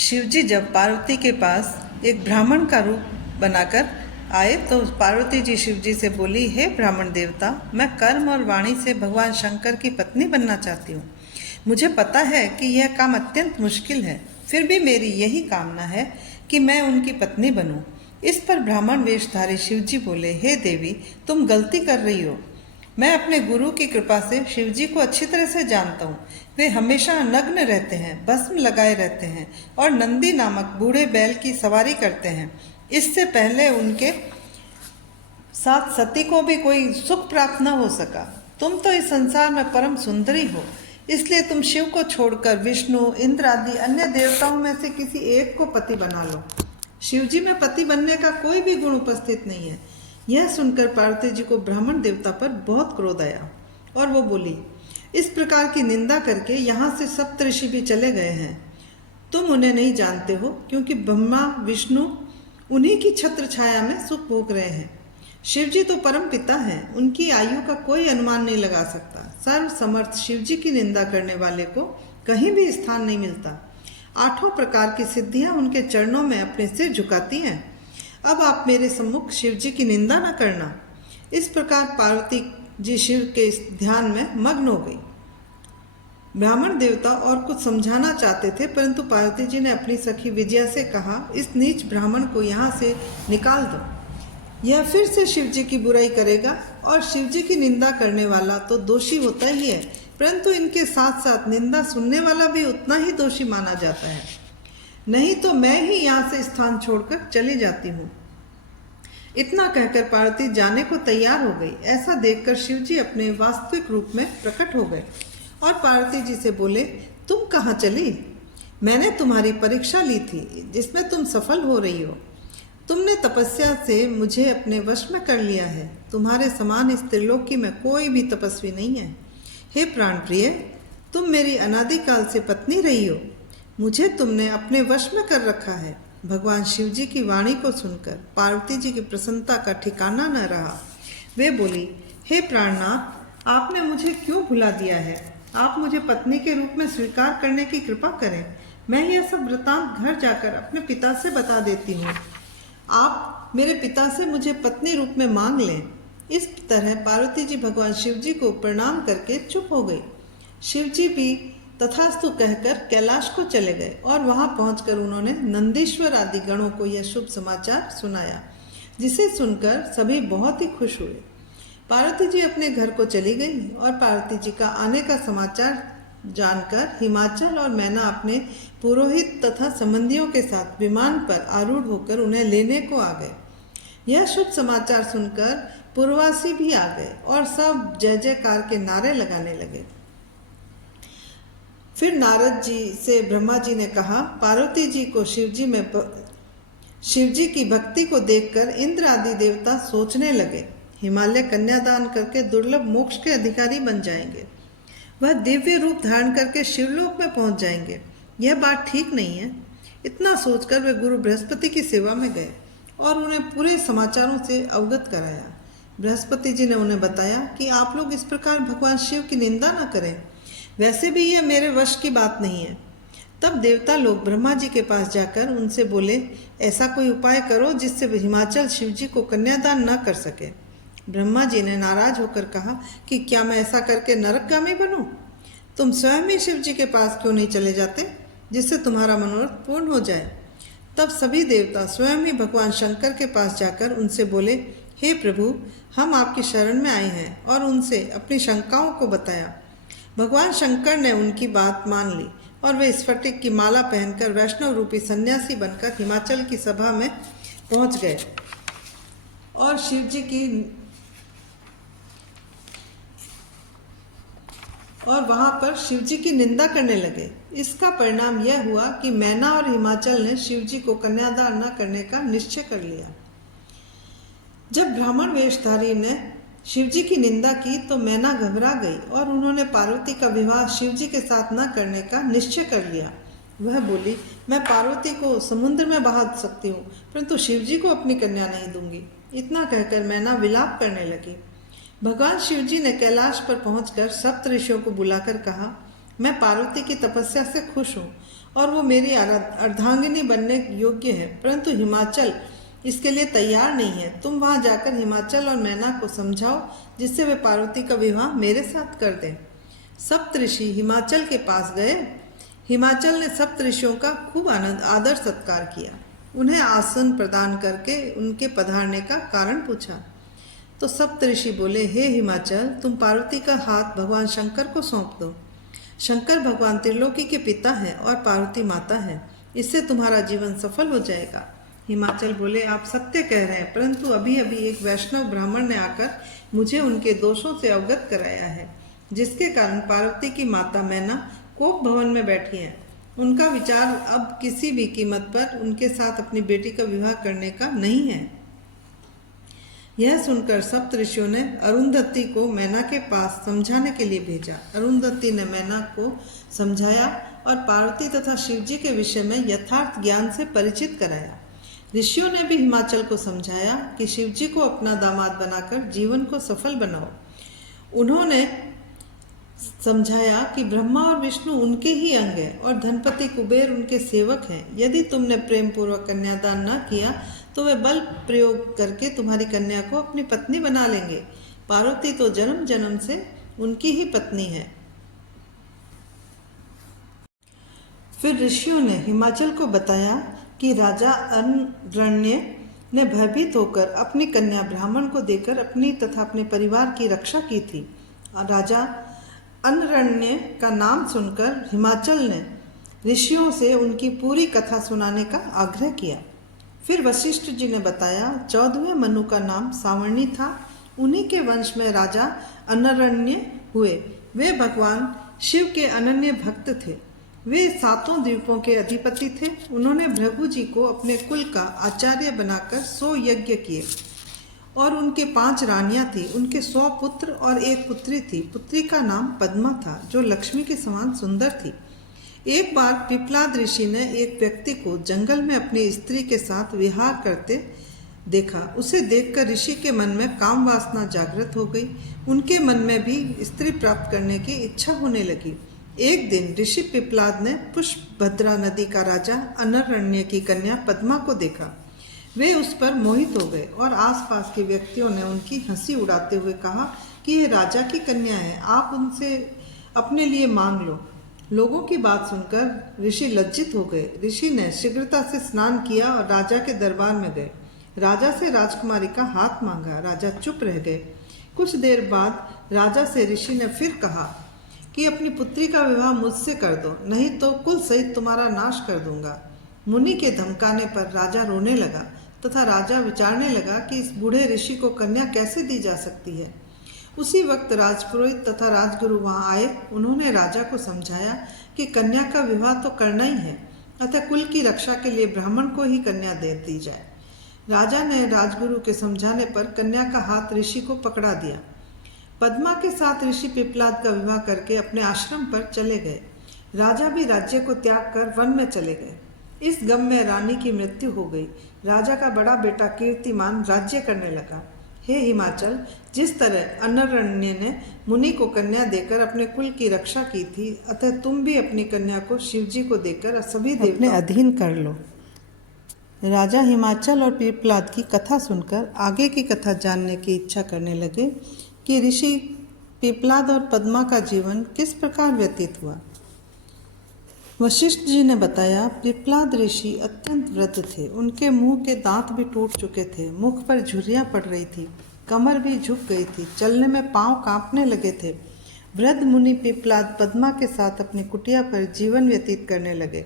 शिवजी जब पार्वती के पास एक ब्राह्मण का रूप बनाकर आए तो पार्वती जी शिवजी से बोली, हे ब्राह्मण देवता, मैं कर्म और वाणी से भगवान शंकर की पत्नी बनना चाहती हूँ। मुझे पता है कि यह काम अत्यंत मुश्किल है, फिर भी मेरी यही कामना है कि मैं उनकी पत्नी बनूं। इस पर ब्राह्मण वेशधारी शिवजी बोले, हे देवी, तुम गलती कर रही हो। मैं अपने गुरु की कृपा से शिवजी को अच्छी तरह से जानता हूँ। वे हमेशा नग्न रहते हैं, भस्म लगाए रहते हैं और नंदी नामक बूढ़े बैल की सवारी करते हैं। इससे पहले उनके साथ सती को भी कोई सुख प्राप्त न हो सका। तुम तो इस संसार में परम सुंदरी हो, इसलिए तुम शिव को छोड़कर विष्णु, इंद्र आदि अन्य देवताओं में से किसी एक को पति बना लो। शिवजी में पति बनने का कोई भी गुण उपस्थित नहीं है। यह सुनकर पार्वती जी को ब्राह्मण देवता पर बहुत क्रोध आया और वो बोली, इस प्रकार की निंदा करके यहाँ से सप्तऋषि भी चले गए हैं। तुम उन्हें नहीं जानते हो, क्योंकि ब्रह्मा विष्णु उन्हीं की छत्र छाया में सुख भोग रहे हैं। शिवजी तो परम पिता हैं, उनकी आयु का कोई अनुमान नहीं लगा सकता। सर्व समर्थ शिवजी की निंदा करने वाले को कहीं भी स्थान नहीं मिलता। 8 प्रकार की सिद्धियां उनके चरणों में अपने सिर झुकाती हैं। अब आप मेरे सम्मुख शिवजी की निंदा न करना। इस प्रकार पार्वती जी शिव के ध्यान में मग्न हो गई। ब्राह्मण देवता और कुछ समझाना चाहते थे, परंतु पार्वती जी ने अपनी सखी विजया से कहा, इस नीच ब्राह्मण को यहाँ से निकाल दो। यह फिर से शिवजी की बुराई करेगा और शिवजी की निंदा करने वाला तो दोषी होता ही है, परंतु इनके साथ साथ निंदा सुनने वाला भी उतना ही दोषी माना जाता है। नहीं तो मैं ही यहाँ से स्थान छोड़कर चली जाती हूँ। इतना कहकर पार्वती जाने को तैयार हो गई। ऐसा देखकर शिवजी अपने वास्तविक रूप में प्रकट हो गए और पार्वती जी से बोले, तुम कहाँ चली? मैंने तुम्हारी परीक्षा ली थी, जिसमें तुम सफल हो रही हो। तुमने तपस्या से मुझे अपने वश में कर लिया है। तुम्हारे समान इस त्रिलोकी में कोई भी तपस्वी नहीं है। हे प्राण प्रिय, तुम मेरी अनादिकाल से पत्नी रही हो। मुझे तुमने अपने वश में कर रखा है। भगवान शिवजी की वाणी को सुनकर पार्वती जी की प्रसन्नता का ठिकाना न रहा। वे बोली, हे प्राणनाथ, आपने मुझे क्यों भुला दिया है? आप मुझे पत्नी के रूप में स्वीकार करने की कृपा करें। मैं यह सब वृतांत घर जाकर अपने पिता से बता देती हूँ। आप मेरे पिता से मुझे पत्नी रूप में मांग लें। इस तरह पार्वती जी भगवान शिवजी को प्रणाम करके चुप हो गई। शिवजी भी तथास्तु कहकर कैलाश को चले गए और वहां पहुंचकर उन्होंने नंदीश्वर आदि गणों को यह शुभ समाचार सुनाया, जिसे सुनकर सभी बहुत ही खुश हुए। पार्वती जी अपने घर को चली गई और पार्वती जी का आने का समाचार जानकर हिमाचल और मैना अपने पुरोहित तथा संबंधियों के साथ विमान पर आरूढ़ होकर उन्हें लेने को आ गए। यह शुभ समाचार सुनकर पूर्ववासी भी आ गए और सब जय जयकार के नारे लगाने लगे। फिर नारद जी से ब्रह्मा जी ने कहा, पार्वती जी को शिवजी की भक्ति को देखकर इंद्र आदि देवता सोचने लगे, हिमालय कन्यादान करके दुर्लभ मोक्ष के अधिकारी बन जाएंगे। वह दिव्य रूप धारण करके शिवलोक में पहुंच जाएंगे। यह बात ठीक नहीं है। इतना सोचकर वे गुरु बृहस्पति की सेवा में गए और उन्हें पूरे समाचारों से अवगत कराया। बृहस्पति जी ने उन्हें बताया कि आप लोग इस प्रकार भगवान शिव की निंदा न करें, वैसे भी यह मेरे वश की बात नहीं है। तब देवता लोग ब्रह्मा जी के पास जाकर उनसे बोले, ऐसा कोई उपाय करो जिससे हिमाचल शिवजी को कन्यादान न कर सके। ब्रह्मा जी ने नाराज होकर कहा कि क्या मैं ऐसा करके नरकगामी बनूं? तुम स्वयं ही शिव जी के पास क्यों नहीं चले जाते, जिससे तुम्हारा मनोरथ पूर्ण हो जाए। तब सभी देवता स्वयं ही भगवान शंकर के पास जाकर उनसे बोले, हे प्रभु, हम आपकी शरण में आए हैं, और उनसे अपनी शंकाओं को बताया। भगवान शंकर ने उनकी बात मान ली और वे स्फटिक की माला पहनकर वैष्णव रूपी सन्यासी बनकर हिमाचल की सभा में पहुंच गए और वहां पर शिवजी की निंदा करने लगे। इसका परिणाम यह हुआ कि मैना और हिमाचल ने शिवजी को कन्यादान न करने का निश्चय कर लिया। जब ब्राह्मण वेशधारी ने शिवजी की निंदा की तो मैना घबरा गई और उन्होंने पार्वती का विवाह शिवजी के साथ न करने का निश्चय कर लिया। वह बोली, मैं पार्वती को समुद्र में बहा सकती हूँ, परंतु शिवजी को अपनी कन्या नहीं दूंगी। इतना कहकर मैना विलाप करने लगी। भगवान शिवजी ने कैलाश पर पहुंचकर सप्त ऋषियों को बुलाकर कहा, मैं पार्वती की तपस्या से खुश हूँ और वो मेरी अर्धांगिनी बनने योग्य है, परंतु हिमाचल इसके लिए तैयार नहीं है। तुम वहां जाकर हिमाचल और मैना को समझाओ जिससे वे पार्वती का विवाह मेरे साथ कर दें। सप्तऋषि हिमाचल के पास गए। हिमाचल ने सप्तऋषियों का खूब आदर सत्कार किया। उन्हें आसन प्रदान करके उनके पधारने का कारण पूछा तो सप्तऋषि बोले, हे हिमाचल, तुम पार्वती का हाथ भगवान शंकर को सौंप दो। शंकर भगवान त्रिलोकी के पिता है और पार्वती माता है, इससे तुम्हारा जीवन सफल हो जाएगा। हिमाचल बोले, आप सत्य कह रहे हैं, परंतु अभी अभी एक वैष्णव ब्राह्मण ने आकर मुझे उनके दोषों से अवगत कराया है, जिसके कारण पार्वती की माता मैना कोप भवन में बैठी है। उनका विचार अब किसी भी कीमत पर उनके साथ अपनी बेटी का विवाह करने का नहीं है। यह सुनकर सप्तऋषियों ने अरुंधति को मैना के पास समझाने के लिए भेजा। अरुंधति ने मैना को समझाया और पार्वती तथा शिवजी के विषय में यथार्थ ज्ञान से परिचित कराया। ऋषियों ने भी हिमाचल को समझाया कि शिवजी को अपना दामाद बनाकर जीवन को सफल बनाओ। उन्होंने समझाया कि ब्रह्मा और विष्णु उनके ही अंग हैं और धनपति कुबेर उनके सेवक हैं। यदि तुमने प्रेम पूर्वक कन्यादान न किया तो वे बल प्रयोग करके तुम्हारी कन्या को अपनी पत्नी बना लेंगे। पार्वती तो जन्म जन्म से उनकी ही पत्नी है। फिर ऋषियों ने हिमाचल को बताया कि राजा अनरण्य ने भयभीत होकर अपनी कन्या ब्राह्मण को देकर अपनी तथा अपने परिवार की रक्षा की थी। राजा अनरण्य का नाम सुनकर हिमाचल ने ऋषियों से उनकी पूरी कथा सुनाने का आग्रह किया। फिर वशिष्ठ जी ने बताया, 14वें मनु का नाम सावर्णी था। उन्हीं के वंश में राजा अनरण्य हुए। वे भगवान शिव के अनन्य भक्त थे। वे 7 द्वीपों के अधिपति थे। उन्होंने भृगु जी को अपने कुल का आचार्य बनाकर 100 यज्ञ किए और उनके 5 रानियां थी। उनके 100 पुत्र और 1 पुत्री थी। पुत्री का नाम पद्मा था, जो लक्ष्मी के समान सुंदर थी। एक बार पिपलाद ऋषि ने एक व्यक्ति को जंगल में अपनी स्त्री के साथ विहार करते देखा। उसे देखकर ऋषि के मन में काम वासना जागृत हो गई। उनके मन में भी स्त्री प्राप्त करने की इच्छा होने लगी। एक दिन ऋषि पिपलाद ने पुष्पभद्रा नदी का राजा अनरण्य की कन्या पद्मा को देखा। वे उस पर मोहित हो गए और आसपास के व्यक्तियों ने उनकी हंसी उड़ाते हुए कहा कि ये राजा की कन्या है, आप उनसे अपने लिए मांग लो। लोगों की बात सुनकर ऋषि लज्जित हो गए। ऋषि ने शीघ्रता से स्नान किया और राजा के दरबार में गए। राजा से राजकुमारी का हाथ मांगा। राजा चुप रह गए। कुछ देर बाद राजा से ऋषि ने फिर कहा कि अपनी पुत्री का विवाह मुझसे कर दो, नहीं तो कुल सहित तुम्हारा नाश कर दूंगा। मुनि के धमकाने पर राजा रोने लगा तथा राजा विचारने लगा कि इस बूढ़े ऋषि को कन्या कैसे दी जा सकती है। उसी वक्त राजपुरोहित तथा राजगुरु वहां आए। उन्होंने राजा को समझाया कि कन्या का विवाह तो करना ही है, अतः कुल की रक्षा के लिए ब्राह्मण को ही कन्या दे दी जाए। राजा ने राजगुरु के समझाने पर कन्या का हाथ ऋषि को पकड़ा दिया। पद्मा के साथ ऋषि पिपलाद का विवाह करके अपने आश्रम पर चले गए। राजा भी राज्य को त्याग कर वन में चले गए। इस गम में रानी की मृत्यु हो गई। राजा का बड़ा बेटा कीर्तिमान राज्य करने लगा। हे हिमाचल, जिस तरह अनरण्य ने मुनि को कन्या देकर अपने कुल की रक्षा की थी, अतः तुम भी अपनी कन्या को शिवजी को देकर सभी अपने अधीन कर लो। राजा हिमाचल और पिपलाद की कथा सुनकर आगे की कथा जानने की इच्छा करने लगे कि ऋषि पिपलाद और पद्मा का जीवन किस प्रकार व्यतीत हुआ। वशिष्ठ जी ने बताया, पिपलाद ऋषि अत्यंत वृद्ध थे। उनके मुंह के दांत भी टूट चुके थे। मुख पर झुर्रियां पड़ रही थी। कमर भी झुक गई थी। चलने में पांव कांपने लगे थे। वृद्ध मुनि पिपलाद पद्मा के साथ अपनी कुटिया पर जीवन व्यतीत करने लगे।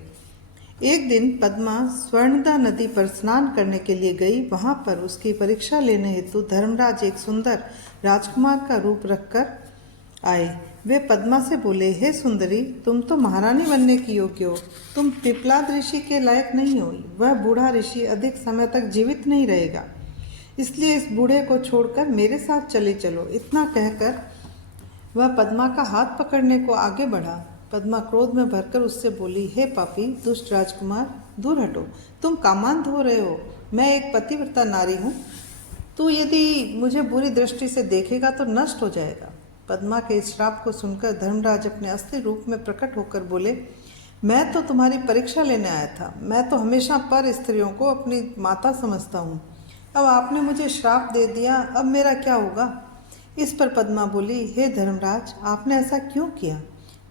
एक दिन पद्मा स्वर्णदा नदी पर स्नान करने के लिए गई। वहां पर उसकी परीक्षा लेने हेतु धर्मराज एक सुंदर राजकुमार का रूप रखकर आए। वे पद्मा से बोले, हे सुंदरी, तुम तो महारानी बनने की योग्य हो। तुम पिपलाद ऋषि के लायक नहीं हो। वह बूढ़ा ऋषि अधिक समय तक जीवित नहीं रहेगा, इसलिए इस बूढ़े को छोड़कर मेरे साथ चले चलो। इतना कहकर वह पद्मा का हाथ पकड़ने को आगे बढ़ा। पद्मा क्रोध में भरकर उससे बोली, हे पापी दुष्ट राजकुमार, दूर हटो। तुम कामांध हो रहे हो। मैं एक पतिव्रता नारी हूँ। तू यदि मुझे बुरी दृष्टि से देखेगा तो नष्ट हो जाएगा। पद्मा के इस श्राप को सुनकर धर्मराज अपने असली रूप में प्रकट होकर बोले, मैं तो तुम्हारी परीक्षा लेने आया था। मैं तो हमेशा पर स्त्रियों को अपनी माता समझता हूँ। अब आपने मुझे श्राप दे दिया, अब मेरा क्या होगा? इस पर पद्मा बोली, हे धर्मराज, आपने ऐसा क्यों किया?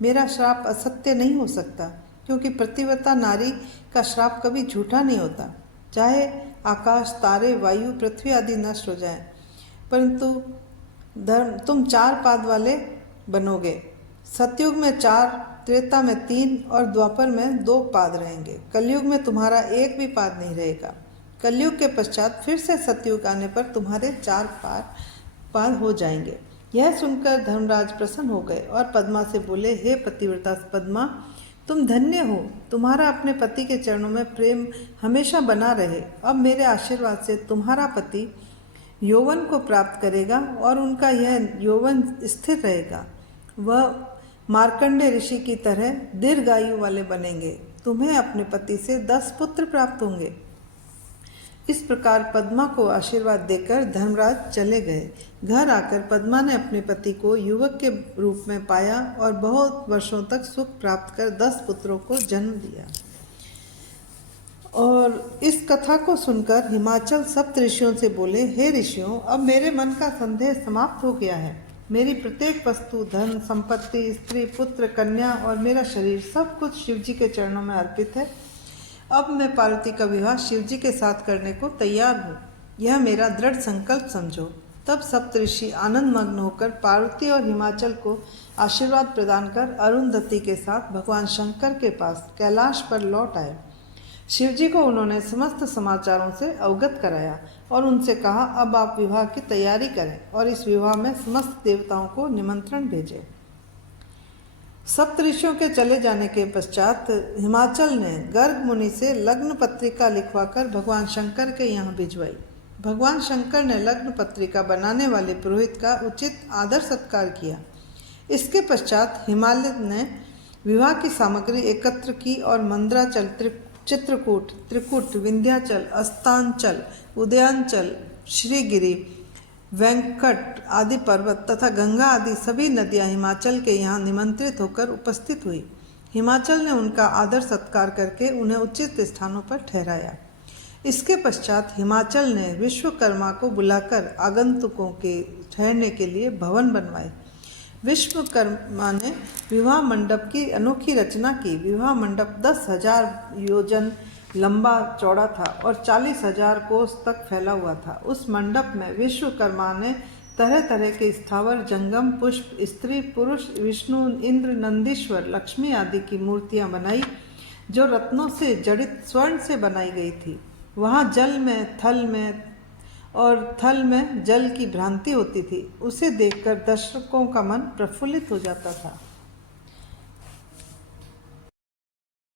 मेरा श्राप असत्य नहीं हो सकता, क्योंकि प्रतिव्रता नारी का श्राप कभी झूठा नहीं होता। चाहे आकाश, तारे, वायु, पृथ्वी आदि नष्ट हो जाए, परंतु तुम 4 पाद वाले बनोगे। सतयुग में 4, त्रेता में 3 और द्वापर में 2 पाद रहेंगे। कलयुग में तुम्हारा एक भी पाद नहीं रहेगा। कलयुग के पश्चात फिर से सतयुग आने पर तुम्हारे 4 पाद हो जाएंगे। यह सुनकर धर्मराज प्रसन्न हो गए और पद्मा से बोले, हे पतिव्रता पद्मा, तुम धन्य हो। तुम्हारा अपने पति के चरणों में प्रेम हमेशा बना रहे। अब मेरे आशीर्वाद से तुम्हारा पति यौवन को प्राप्त करेगा और उनका यह यौवन स्थिर रहेगा। वह मार्कंडे ऋषि की तरह दीर्घायु वाले बनेंगे। तुम्हें अपने पति से 10 पुत्र प्राप्त होंगे। इस प्रकार पद्मा को आशीर्वाद देकर धर्मराज चले गए। घर आकर पद्मा ने अपने पति को युवक के रूप में पाया और बहुत वर्षों तक सुख प्राप्त कर 10 पुत्रों को जन्म दिया। और इस कथा को सुनकर हिमाचल सप्त ऋषियों से बोले, हे ऋषियों, अब मेरे मन का संदेह समाप्त हो गया है। मेरी प्रत्येक वस्तु, धन, संपत्ति, स्त्री, पुत्र, कन्या और मेरा शरीर सब कुछ शिवजी के चरणों में अर्पित है। अब मैं पार्वती का विवाह शिवजी के साथ करने को तैयार हूँ। यह मेरा दृढ़ संकल्प समझो। तब सप्तऋषि आनंद मग्न होकर पार्वती और हिमाचल को आशीर्वाद प्रदान कर अरुंधति के साथ भगवान शंकर के पास कैलाश पर लौट आए। शिवजी को उन्होंने समस्त समाचारों से अवगत कराया और उनसे कहा, अब आप विवाह की तैयारी करें और इस विवाह में समस्त देवताओं को निमंत्रण भेजें। सप्तऋषियों के चले जाने के पश्चात हिमाचल ने गर्ग मुनि से लग्न पत्रिका लिखवाकर भगवान शंकर के यहाँ भिजवाई। भगवान शंकर ने लग्न पत्रिका बनाने वाले पुरोहित का उचित आदर सत्कार किया। इसके पश्चात हिमालय ने विवाह की सामग्री एकत्र की और मंद्राचल, चित्रकूट, त्रिकुट, विंध्याचल, अस्तांचल, उदयांचल, श्रीगिरी, वेंकट आदि पर्वत तथा गंगा आदि सभी नदियां हिमाचल के यहाँ निमंत्रित होकर उपस्थित हुई। हिमाचल ने उनका आदर सत्कार करके उन्हें उचित स्थानों पर ठहराया। इसके पश्चात हिमाचल ने विश्वकर्मा को बुलाकर आगंतुकों के ठहरने के लिए भवन बनवाए। विश्वकर्मा ने विवाह मंडप की अनोखी रचना की। विवाह मंडप 10,000 योजन लंबा चौड़ा था और 40,000 कोस तक फैला हुआ था। उस मंडप में विश्वकर्मा ने तरह तरह के स्थावर, जंगम, पुष्प, स्त्री, पुरुष, विष्णु, इंद्र, नंदीश्वर, लक्ष्मी आदि की मूर्तियां बनाई जो रत्नों से जड़ित स्वर्ण से बनाई गई थी। वहाँ जल में, थल में जल की भ्रांति होती थी। उसे देखकर दर्शकों का मन प्रफुल्लित हो जाता था।